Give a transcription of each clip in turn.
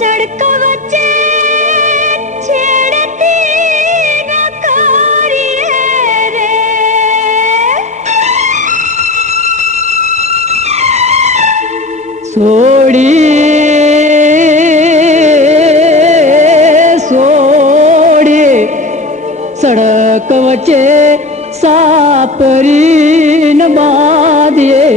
सड़क वच्चे छेड़ती नकारी रे सोड़ी सोड़ी सड़क वच्चे सापरी न बांधिए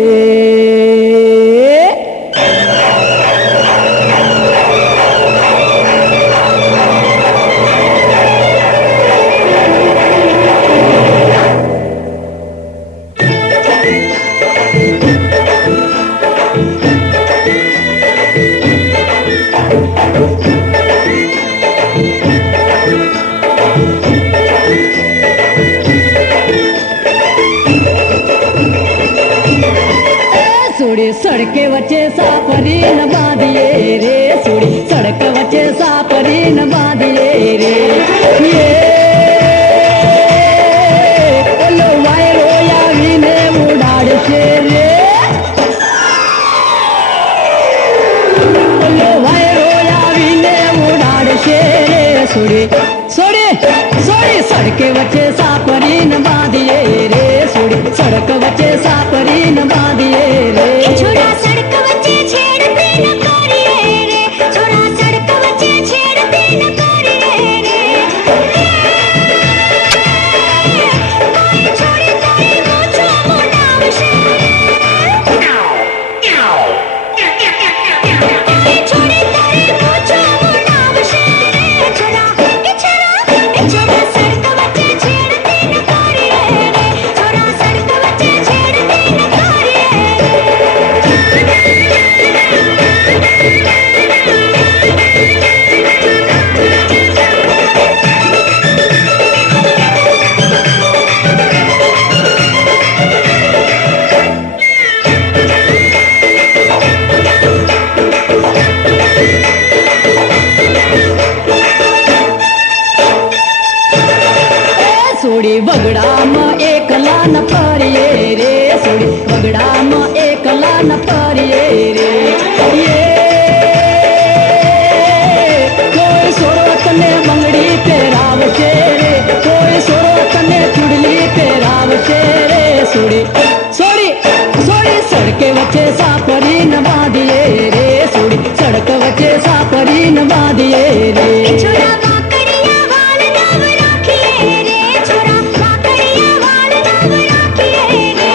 सोड़ी सड़के वच्चे सापरी न बांधिए रे सोड़ी सड़क वच्चे सापरी न बांधिए रे ये ओलो वायरो आवीने उडाड़शे रे ओलो वायरो आवीने उडाड़शे रे सोड़ी सोड़ी सोड़ी सड़के वच्चे सापरी न बांधिए रे सोड़ी सड़क वच्चे सापरी न बांधिए रे छोरा सड़क वच्चे छेड़ती नकारी रे छोरा सड़क वच्चे छेड़ती नकारी रे कोई छोरी तारी मोछो मोडावशे कोई छोरी तारी मोछो मोडावशे छोरा छोरा सड़क वच्चे छेड़ती नकारी रे छोरा सड़क वच्चे छेड़ती नकारी सोड़ी बगड़ा में एकला न परिए रे सोड़ी बगड़ा में एकला न परिए रे ये कोई सोरत ने बंगड़ी पेरावशे रे कोई सोरत ने चुड़ली पेरावशे रे सोड़ी सोड़ी सोड़ी सड़के वच्चे सापरी न बांधिए रे सोड़ी सड़क वच्चे सापरी न बांधिए रे छोरा वाकड़िया वाल नाम राखिए रे छोरा वाकड़िया वाल नाम राखिए रे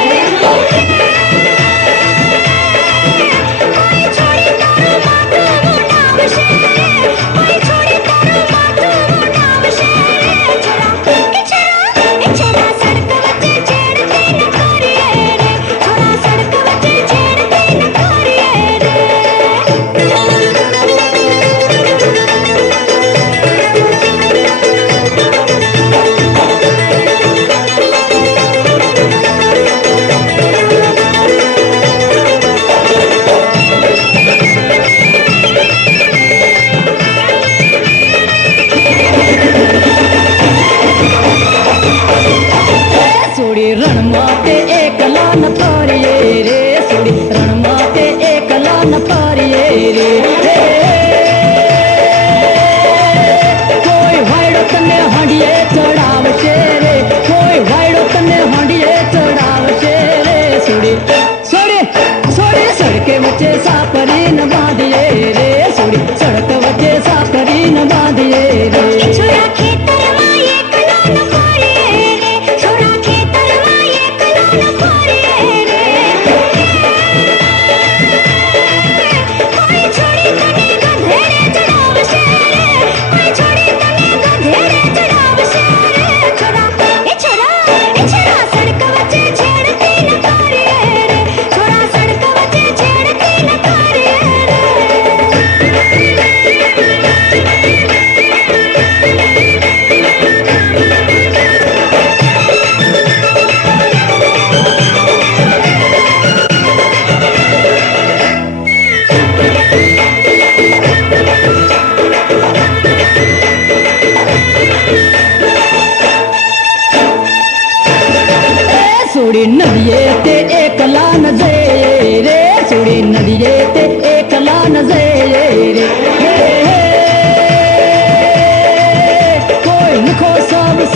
कोई छोरी तारो माथो मोडावशे कोई छोरी तारो माथो मोडावशे छोरा छोरा सड़क वच्चे छेड़ती नकारी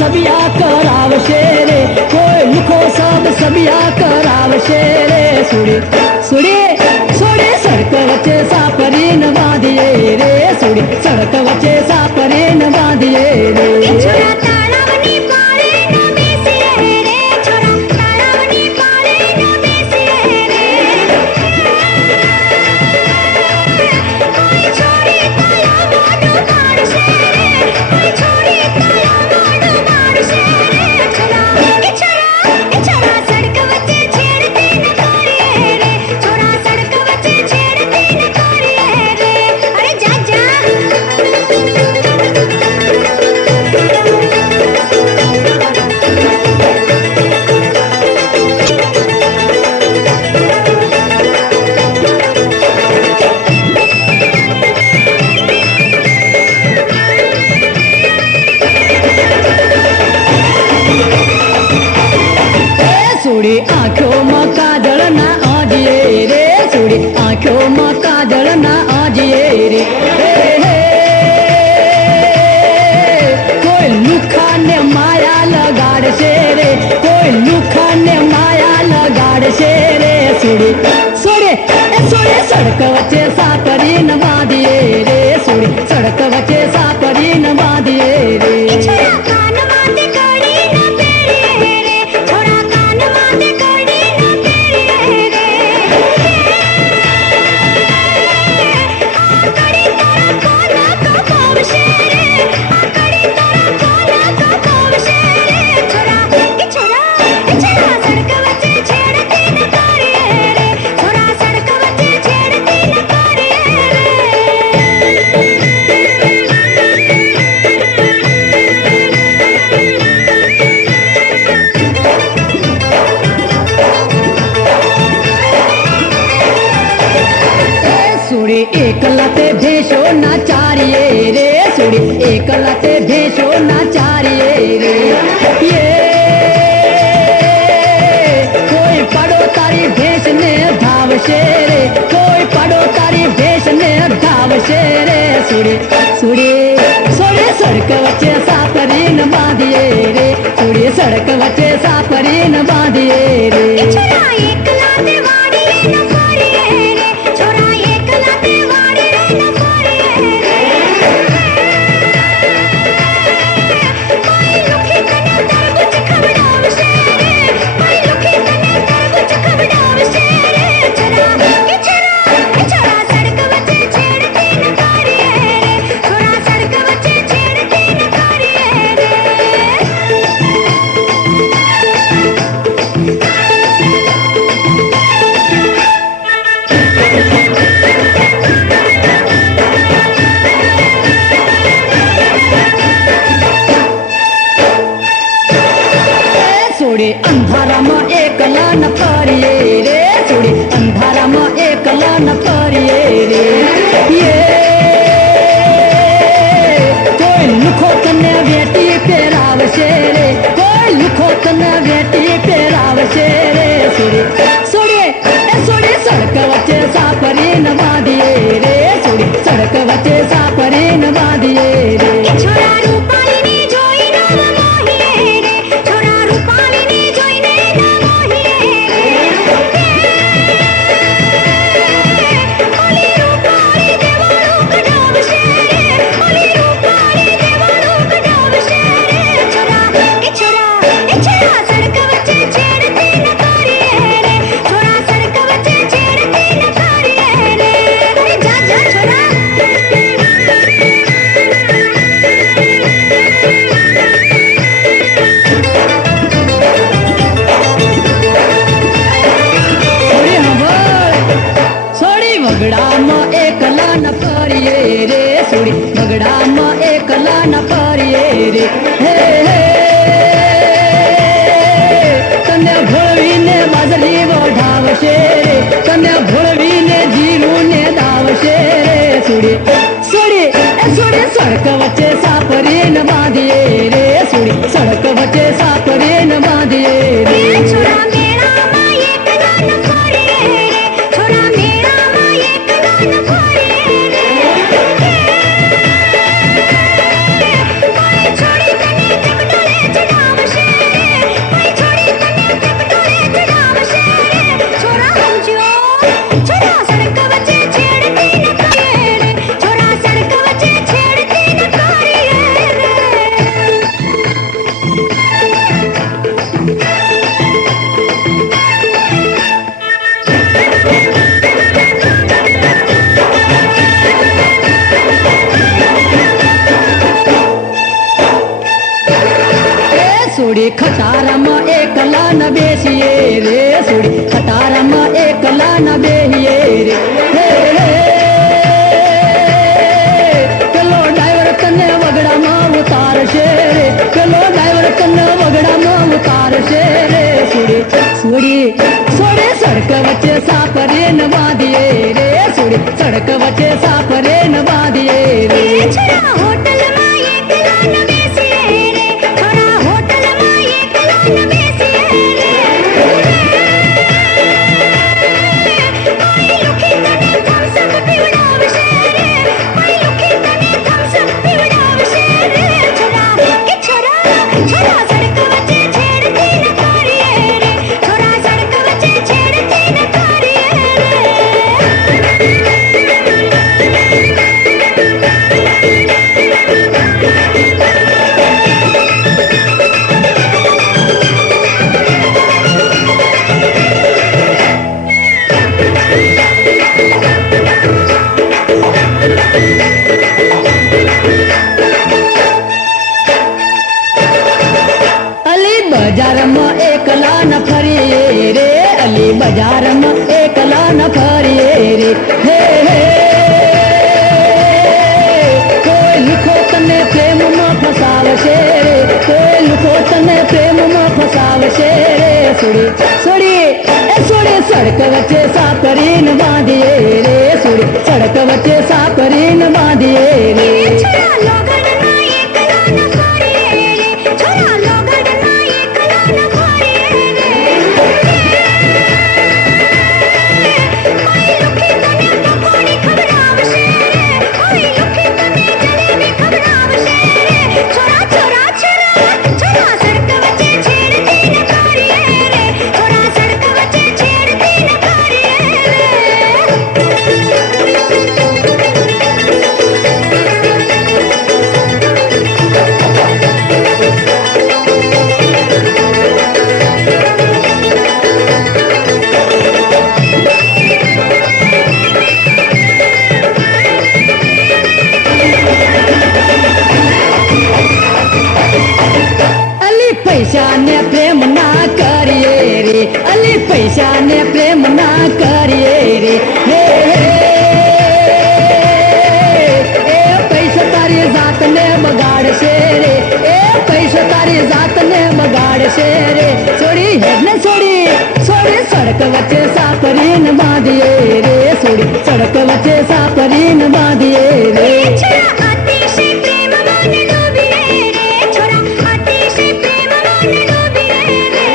સબિયા કરાવશે રે કોઈ લુખો સબ સબિયા કરાવશે રે સુડી સુડી સુડી સડક વચ્ચે સાપરીને બાંધીએ રે સુડી સડક વચ્ચે સાપરીને બાંધીએ રે છોરા તળાવની પાળે ન બેસીએ રે છોરા તળાવની પાળે ન બેસીએ રે કોઈ છોરી તળાવમાં ડૂબાડશે રે કોઈ છોરી તળાવમાં ડૂબાડશે રે છોરા સડક વચ્ચે છેડતી ન કરીએ રે છોરા સડક વચ્ચે છેડતી ન કરીએ રે અરે જા જા સુડી આંખોમાં કાજળ ના આજીએ રે સુડી આંખોમાં કાજળ ના આજીએ રે હે હે કોઈ લુખાને માયા લગાડશે રે કોઈ લુખાને માયા લગાડશે રે સુડી સુડી સુડી સડક વચ્ચે સાપરીને બાંધીએ રે સુડી સડક વચ્ચે સાપરીને બાંધીએ રે છોરા કાનમાં તે કડી ન પહેરીએ રે છોરા કાનમાં તે કડી ન પહેરીએ રે આ કડી તારા કોના કપાવશે રે આ કડી તારા કોના કપાવશે રે છોરા સડક વચ્ચે છેડતી ન કરીએ રે છોરા સડક વચ્ચે છેડતી ન કરીએ રે સુડી એકલા તે ભેંસો ના ચારીએ રે સુડી એકલા તે ભેંસો ના ચારીએ રે કોઈ પડો તારી ભેંસ ને ધાવશે રે કોઈ પડો તારી ભેંસ ને ધાવશે રે સુડી સુડી સુડી સડક વચ્ચે સાપરીને બાંધીએ રે સુડી સડક વચ્ચે સાપરીને બાંધીએ રે છોરા એકલા તે વાડીએ ન ફરીએ રે છોરા એકલા તે વાડીએ ન ફરીએ રે કોઈ લુખી તને તરબૂચ ખવડાવશે રે કોઈ લુખી તને તરબૂચ ખવડાવશે રે છોરા સડક વચ્ચે છેડતી ન કરીએ રે છોરા સડક વચ્ચે છેડતી ન કરીએ રે સોડી અંધારામાં એકલા ન ફરીએ રે સોડી અંધારામાં એકલા ન ફરીએ રે કોઈ લુખો તને વેટી પહેરાવશે રે કોઈ લુખો તને વેટી પહેરાવશે રે સોડી સોડી સોડી સડક વચ્ચે સાપરીને બાંધીએ રે સોડી સડક વચ્ચે સાપરીને બાંધીએ રે છોરા રૂપાલીને જોઈને ન મોહીએ રે છોરા રૂપાલીને જોઈને ન મોહીએ રે ઓલી રૂપાલી દેવાળું કઢાવશે રે ઓલી રૂપાલી દેવાળું કઢાવશે રે છોરા સડક વચ્ચે છેડતી ન કરીએ રે છોરા સડક વચ્ચે છેડતી ન કરીએ રે અરે જા જા છોરા સોડી હંભળ સોડી વગડામાં એકલા ન ફરીએ રે સોડી વગડામાં એકલા ન ફરીએ રે હે હે તને ભોળવીને બાજરી વઢાવશે રે તને ભોળવીને જીરું ને દાવશે રે સોડી સોડી સોડી સડક વચ્ચે સાપરીને બાંધીએ રે સોડી સડક વચ્ચે સાપરીને બાંધીએ રે છોરા મેળામાં એકલા ન ફરીએ રે છોરા મેળામાં એકલા ન ફરીએ રે કોઈ છોડી તને જગડલે સોડી ખટારામાં એકલા ન બેસીએ રે સોડી ખટારામાં એકલા ન બેહીએ રે હે, હે. પેલો ડ્રાઈવર તને વગડામાં ઉતારશે રે પેલો ડ્રાઈવર તને વગડામાં ઉતારશે રે સોડી સોડી સોડી સડક વચ્ચે સાપરીને બાંધીએ રે સોડી સડક વચ્ચે સાપરીને બાંધીએ રે છોરા હોટલમાં એકલા ન બેસીએ રે છોરા હોટલમાં એકલા ન બેસીએ રે કોઈ લુખી તને થમ્સ અપ પીવડાવશે રે કોઈ લુખી તને થમ્સ અપ પીવડાવશે રે છોરા કે છોરા છોરા સડક વચ્ચે છેડતી ન કરીએ રે છોરા સડક વચ્ચે છેડતી ન કરીએ અલી બજારમાં એકલા ન ફરીએ રે અલી બજારમાં એકલા ન ફરીએ રે હે હે કોઈ લુખો તને પ્રેમમાં ફસાવશે રે કોઈ લુખો તને પ્રેમમાં ફસાવશે રે સોડી સોડી એ સોડી સડક વચ્ચે સાપરીને બાંધીએ રે સોડી સડક વચ્ચે સાપરીને બાંધીએ રે છોરા લોગડના એકલા ન ફરીએ રે છોરા લોગડના એકલા ન ફરીએ રે કોઈ લુખી તને પકોડી ખવડાવશે રે કોઈ લુખી તને જલેબી ખવડાવશે રે છોરા છોરા છોરા છોરા સડક વચ્ચે છેડતી ન કરીએ રે છોરા સડક વચ્ચે છેડતી ન કરીએ અલી પૈસાને પ્રેમ ના કરીએ રે અલી પૈસાને પ્રેમ ના કરીએ રે હે હે એ પૈસા તારી જાતને બગાડશે રે એ પૈસા તારી જાતને બગાડશે રે છોડી હેડને છોડી છોડી સડક વચ્ચે સાપરીને બાંધીએ રે છોડી સડક વચ્ચે સાપરીને બાંધીએ રે છોરા અતિશય પ્રેમમાં ન ડૂબીએ રે છોરા અતિશય પ્રેમમાં ન ડૂબીએ રે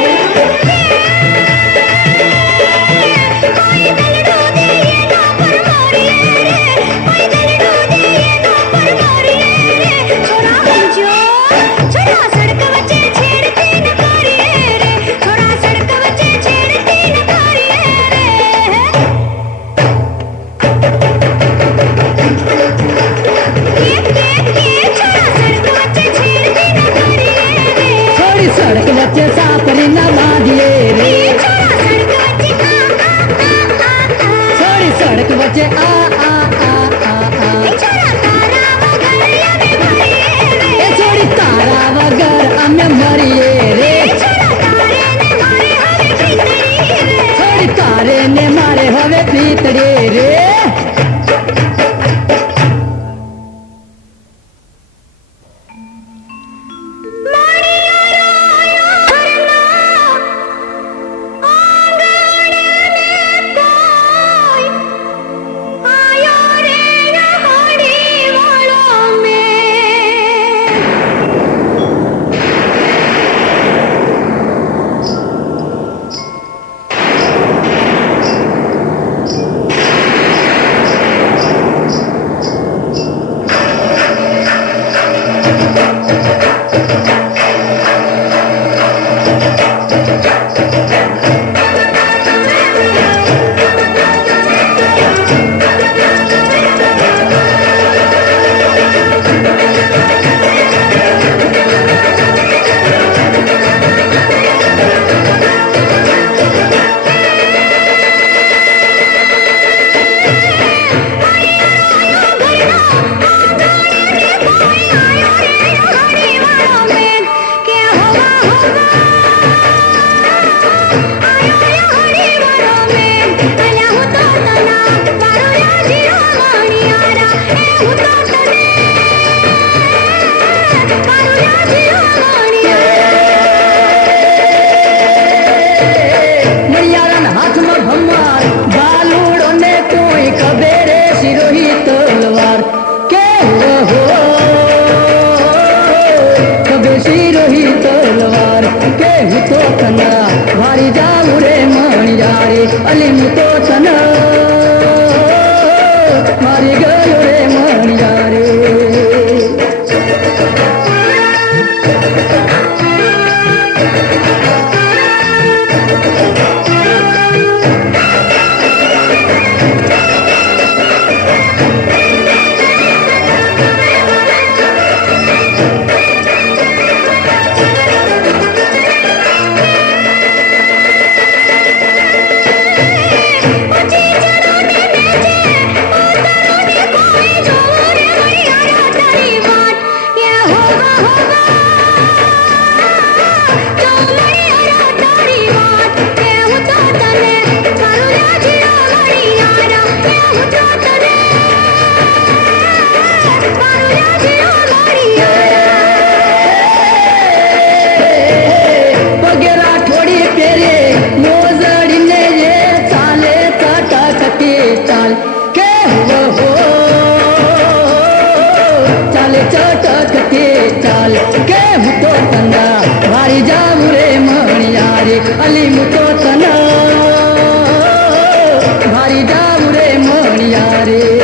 ચાલે ચટકતી ચાલ કે હું તો તના વારી જાઉં રે મણિયારી અલી હું તો તના વારી જાઉં રે મણિયારી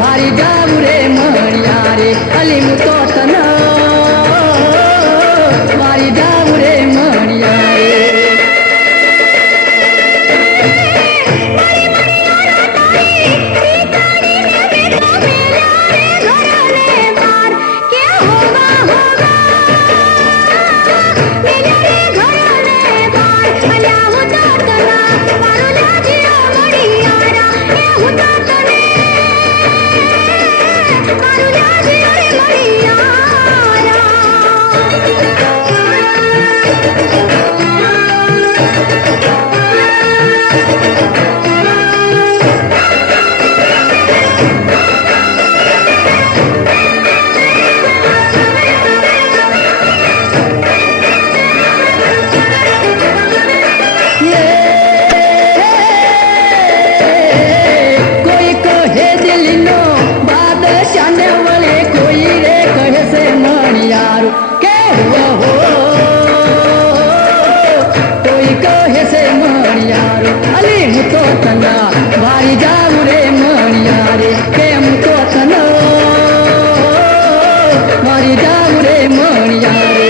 વારી જાવું રે મણિયારી અલી હું તો તના વારી જાવું રે મણિયારી વારી જાવું રે મણિયારી કેમ તો તના વારી જાવું રે મણિયારી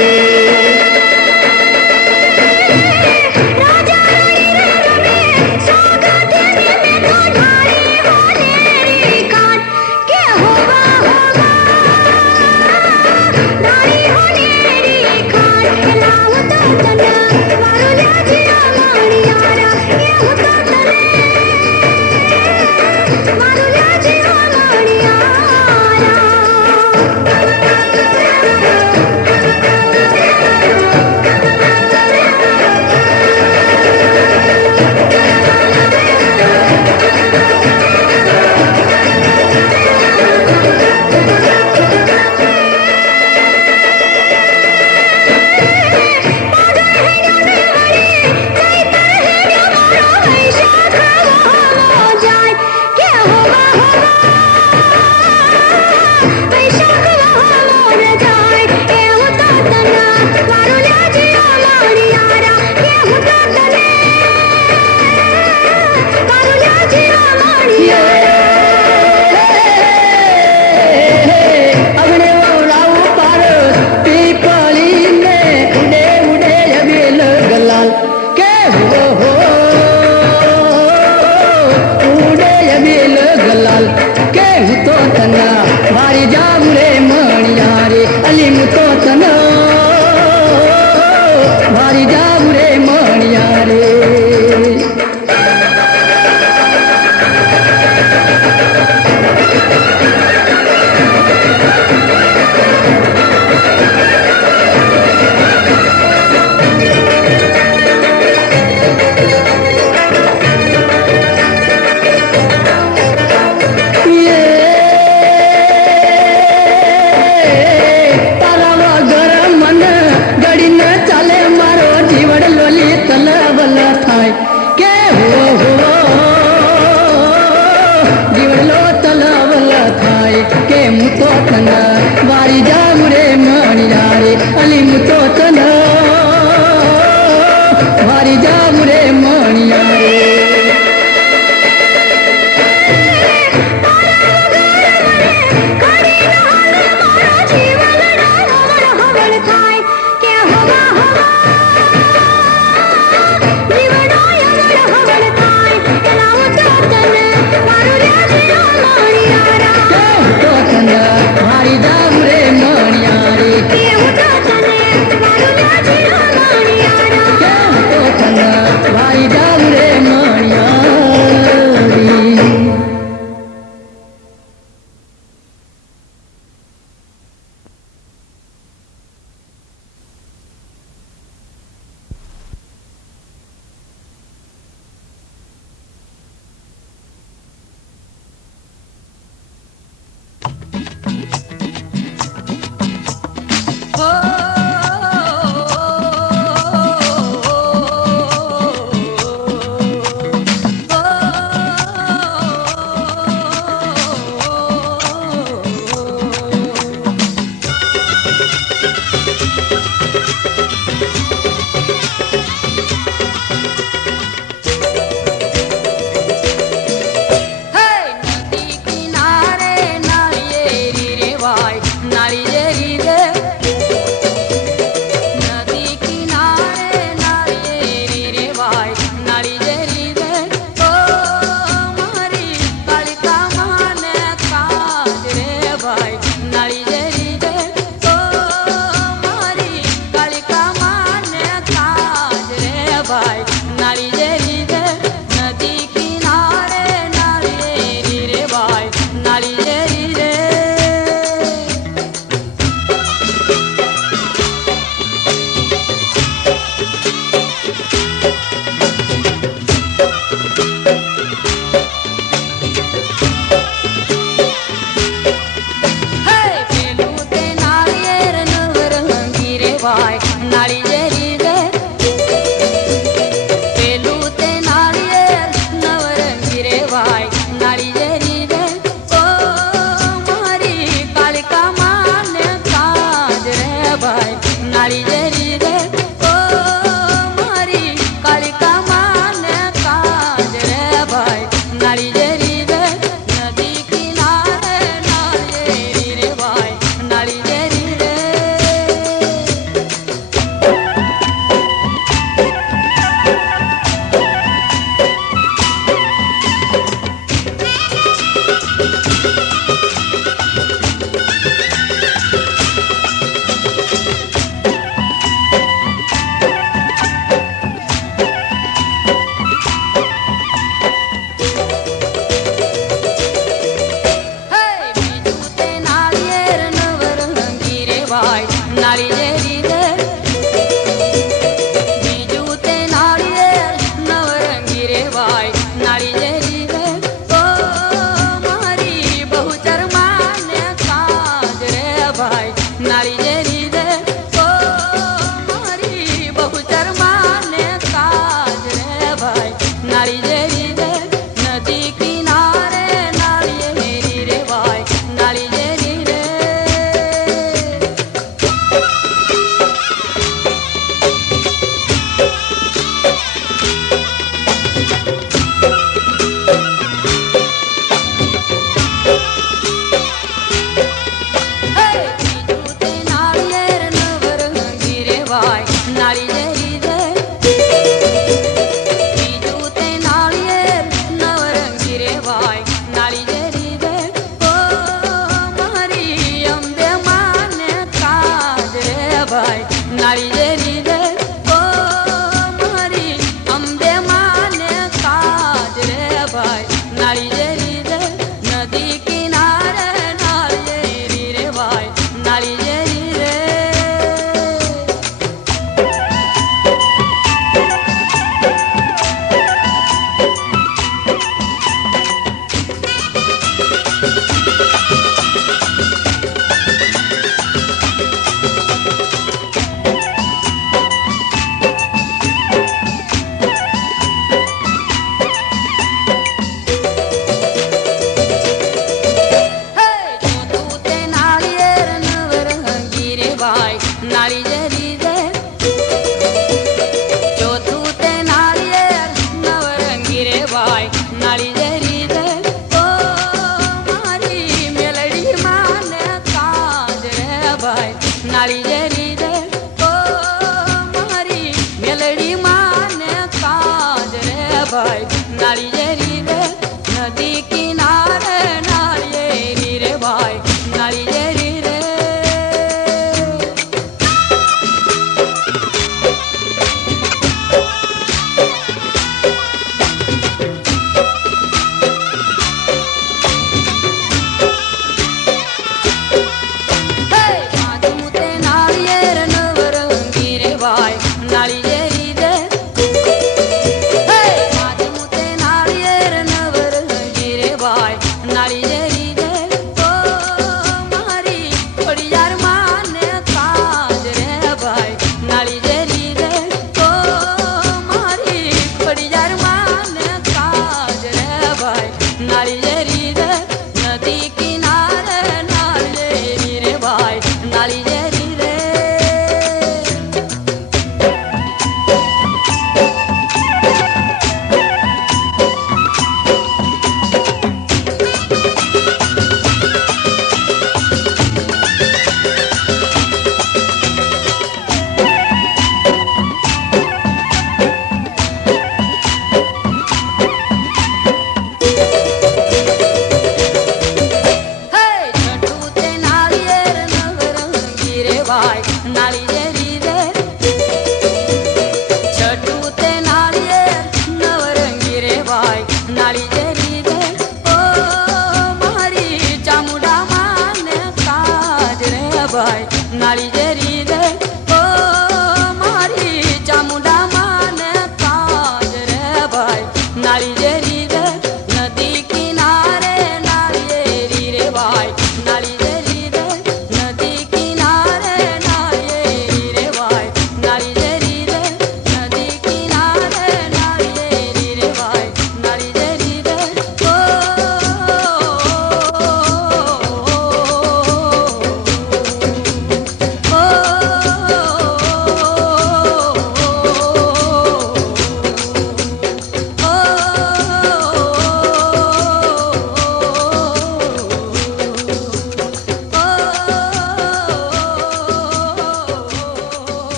વારી જાવું રે મણિયારી અલી હું તો તના વારી જાવું રે મણિયારી વારી જાવું રે મણિયારી અલી હું તો તના વારી જાવું રે મણિયારી વારી જાવું રે મણિયારી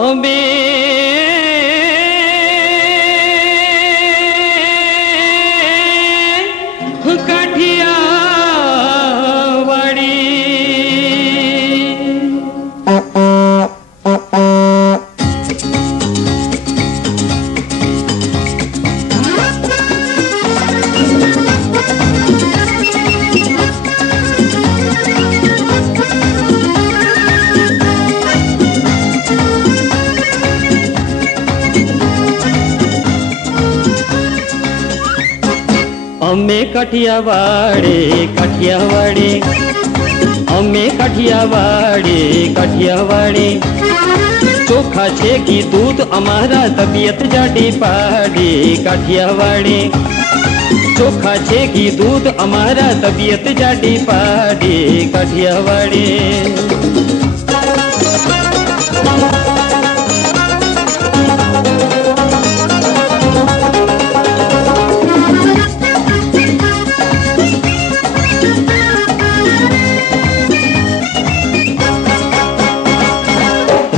અમે અમે કઠિયાવાડે કઠિયાવાડે અમે કઠિયાવાડે ચોખા છે કી દૂધ અમારા તબિયત જાડી પાડે કાઠિયાવાડે ચોખા છે કી દૂધ અમારા તબિયત જાડી પાડે કાઠિયાવાડે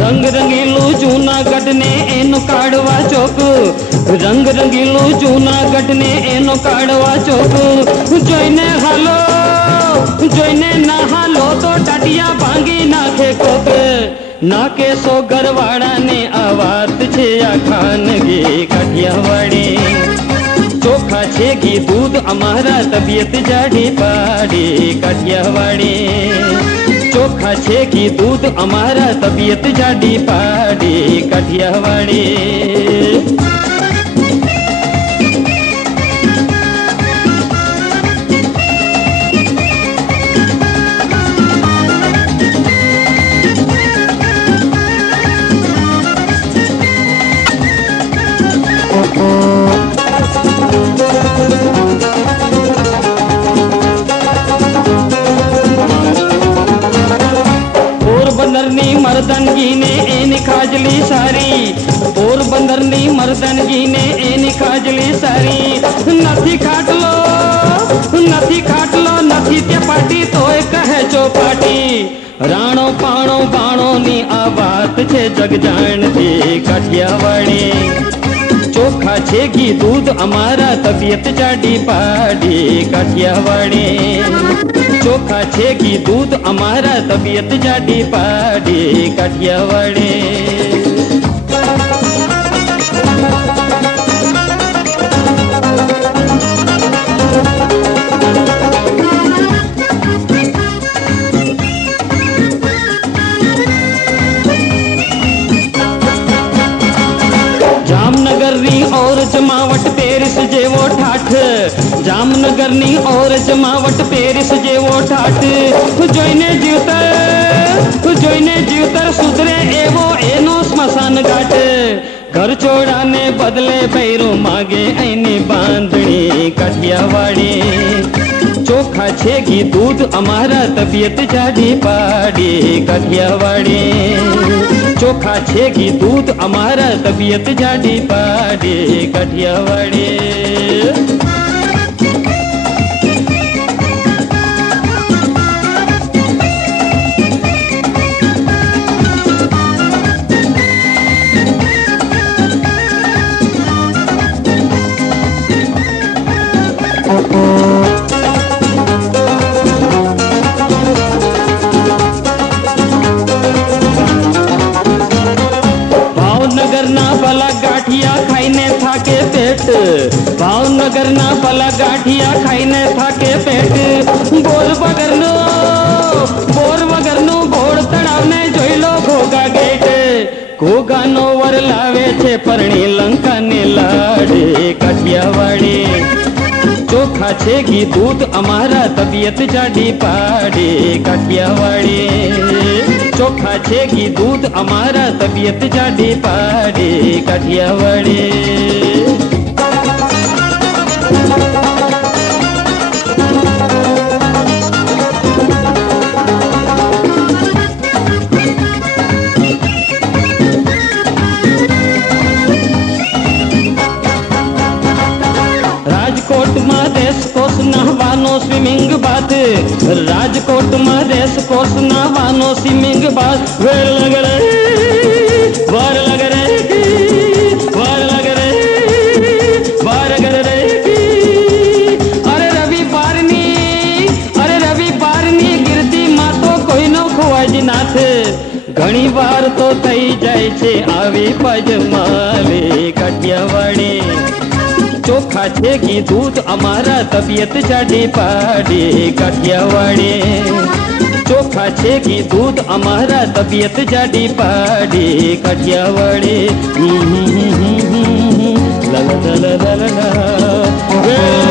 રંગ રંગીલું જૂનાગઢ ને એનો કાઢવા ચોક રંગ રંગીલું જૂનાગઢ ને એનો કાઢવા ચોક જોઈને ના હાલો તો ટાટિયા ભાંગી નાખે કોક નાકે સો ઘરવાળા ને આ વાત છે આ ખાનગી કાઠિયાવાડે ચોખા છે ઘી દૂધ અમારા તબિયત જાડી પાડે કાઠિયાવાડે ચોખા છે કી દૂધ અમારા તબિયત જાડી પાડે કાઠિયાવાડે પોરબંદરની મર્દાનગી ને એની ખાજલી સારી પોરબંદરની મર્દાનગી ને એની ખાજલી સારી નથી ખાટલો નથી તે પાટી તોય કહે ચોપાટી રાણો પાણો બાણો ની આ વાત છે જગ જાણતી કાઠિયાવાડે ચોખા છે ઘી દૂધ અમારા તબિયત જાડી પાડે કાઠિયાવાડે ચોખા છે ઘી દૂધ અમારા તબિયત જાડી પાડે કાઠિયાવાડે જામનગરની ઓર જમાવટ પેરિસ જેવો ઠાઠ જામનગરની ઓર જમાવટ પેરિસ જેવો ઠાઠ જોઈને જીવતર સુધરે એવો એનો સ્મશાન ઘાટ ઘર ચોડાને બદલે બૈરો માગે એની બાંધણી કાઠિયાવાડે ચોખા છે ઘી દૂધ અમારા તબિયત જાડી પાડે કાઠિયાવાડે ચોખા છે ઘી દૂધ અમારા તબિયત જાડી પાડે કાઠિયાવાડે ભાવનગરના ભલા ગાંઠિયા ખાઈને થાકે પેટ ભાવનગરના ભલા ગાંઠિયા ખાઈને થાકે પેટ બોર વગરનું બોળ તળાવને જોઈ લો ઘોઘા ગેટ ઘોઘાનો વર લાવે છે પરણી લંકાને લાડે કાઠિયાવાડે ચોખા છે ઘી દૂધ અમારા તબિયત જાડી પાડે કાઠિયાવાડે ચોખા છે ઘી દૂધ અમારા તબિયત જાડી પાડે કાઠિયાવાડે રાજકોટમાં રેસકોર્સ નહાવાનો સ્વિમિંગ બાદ રાજકોટમાં રેસકોર્સ નહાવાનો સ્વિમિંગ બાદ વાર જાય છે આવી પજમાલે કાઠિયાવાડી ચોખા છે ઘી દૂધ અમારા તબિયત જાડી પાડી કાઠિયાવાડી ચોખા છે ઘી દૂધ અમારા તબિયત જાડી પાડી કાઠિયાવાડી લા લા લા લા લા લા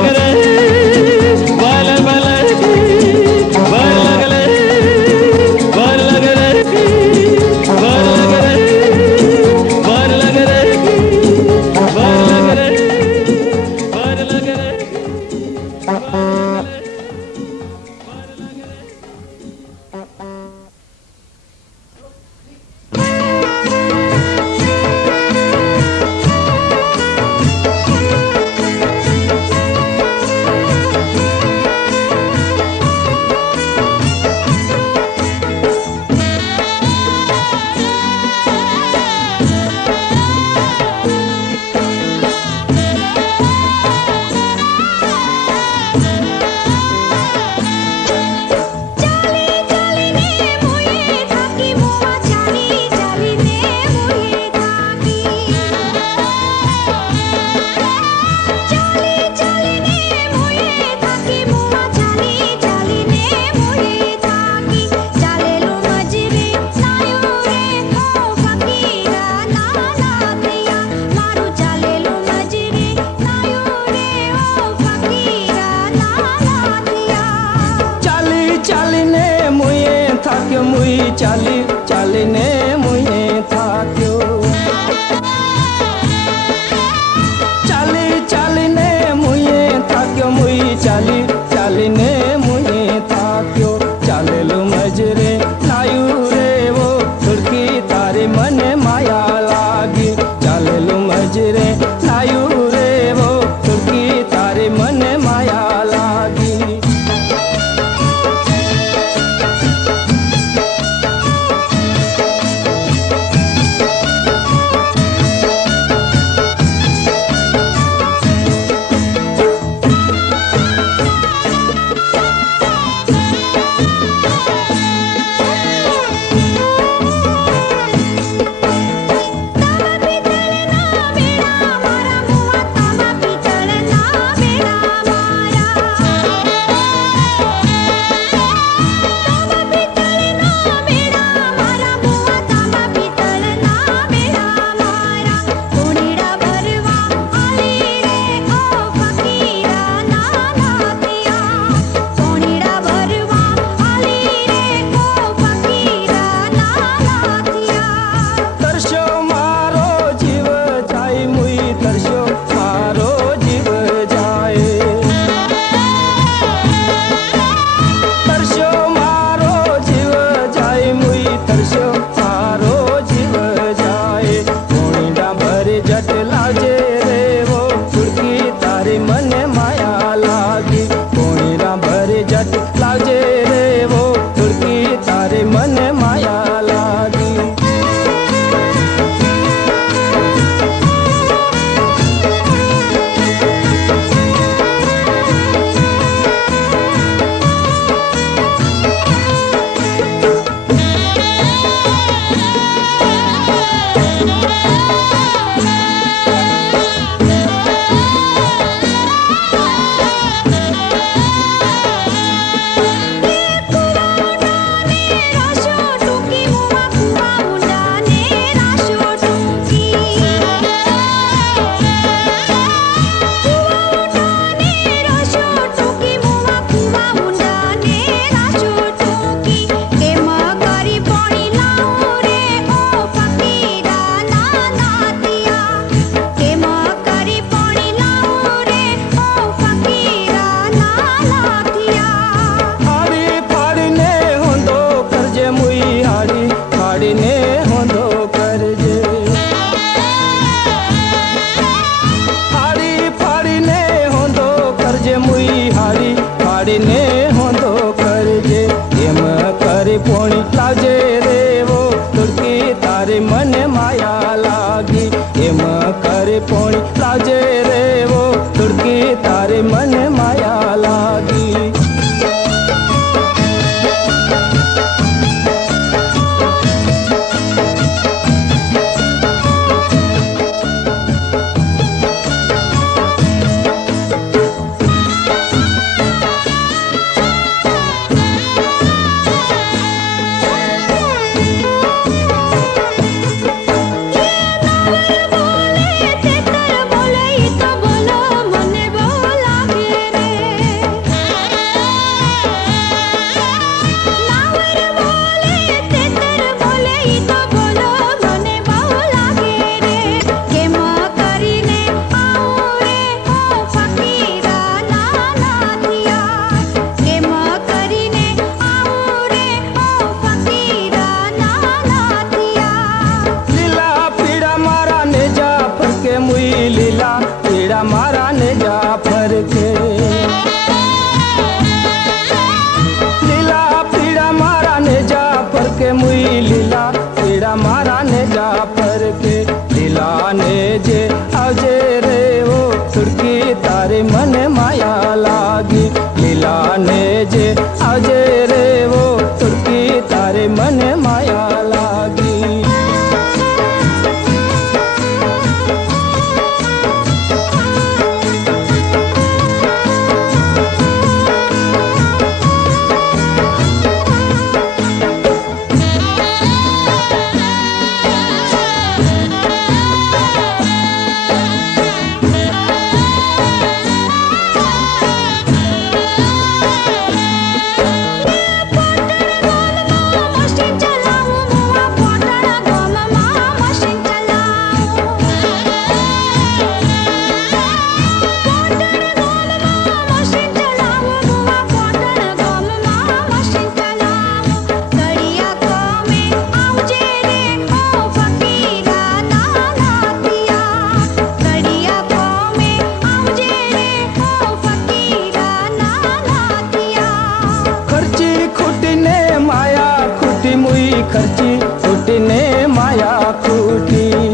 ચાલી ચાલીને મુએ થાક્યો ચાલી ચાલીને મુએ થાક્યો મુઈ ચાલી ચાલીને મુએ થાક્યો ચાલેલું મજરે નાયું રે વો ધુડકી તારી મને માયા લાગી ચાલેલું મજરે નાયું રે વો ધુડકી તારી મને માયા લાગી જા પર કે દિલાને જે આવજે રે ઓ સુરકી તારી મને માયા લાગી લીલાને જે આવજે રે ઓ સુરકી તારી મને માયા લાગી ખર્ચી ખૂટીને માયા ખૂટી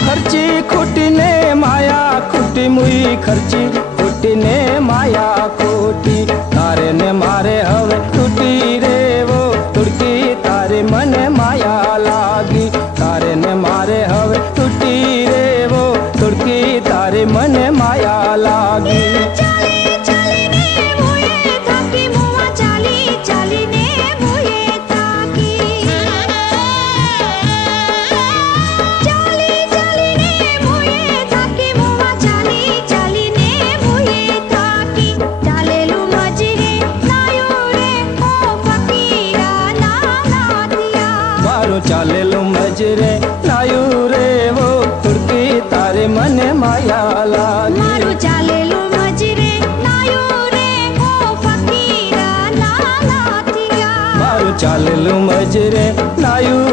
ખર્ચી ખૂટીને માયા ખૂટી મુઈ ખર્ચી ખૂટીને માયા ખૂટી તારે ને મારે હવે તૂટી રેવો તુડકી તારે મને માયા લાગી તારે ને મારે હવે તૂટી રેવો તુડકી તારે મને માયા લાગી ચાલેલું મજરે લાયું રે વો તુડકી તારે મને માયા લાગી મારું ચાલેલું મજરે લાયું રે ઓ ફકીરા ના નાથિયા મારું ચાલેલું મજરે લાયું